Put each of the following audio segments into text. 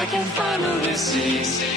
I can finally see.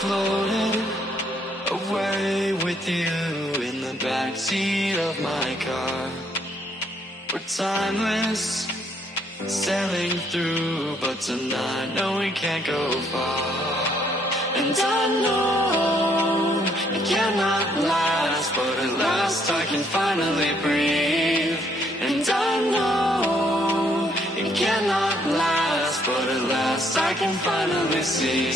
Floating away with you in the backseat of my car. We're timeless, sailing through, but tonight, no, we can't go far. And I know it cannot last, but at last I can finally breathe. And I know it cannot last, but at last I can finally see.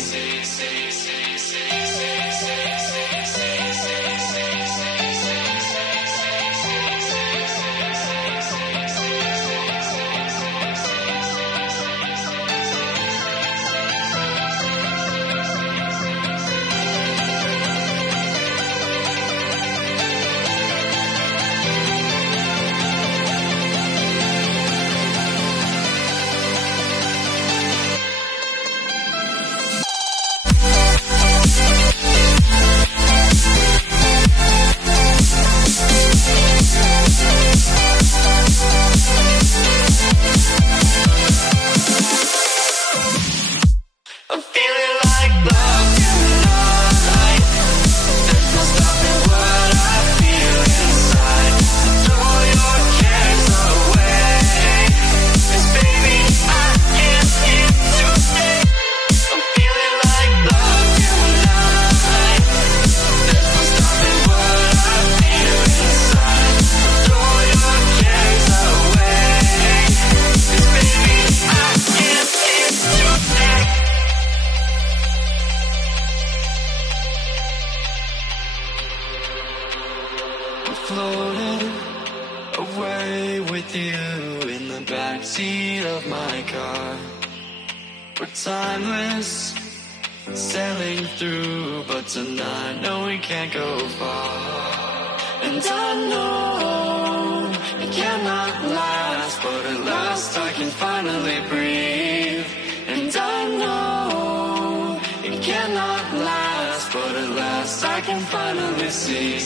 Floating away with you in the backseat of my car. We're timeless, sailing through, but tonight, no, we can't go far. And I know it cannot last, but at last I can finally breathe. And I know it cannot last, but at last I can finally see.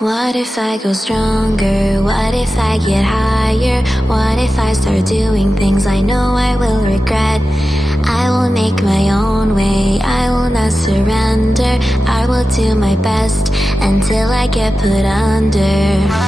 What if I go stronger? What if I get higher? What if I start doing things I know I will regret? I will make my own way, I will not surrender. I will do my best until I get put under.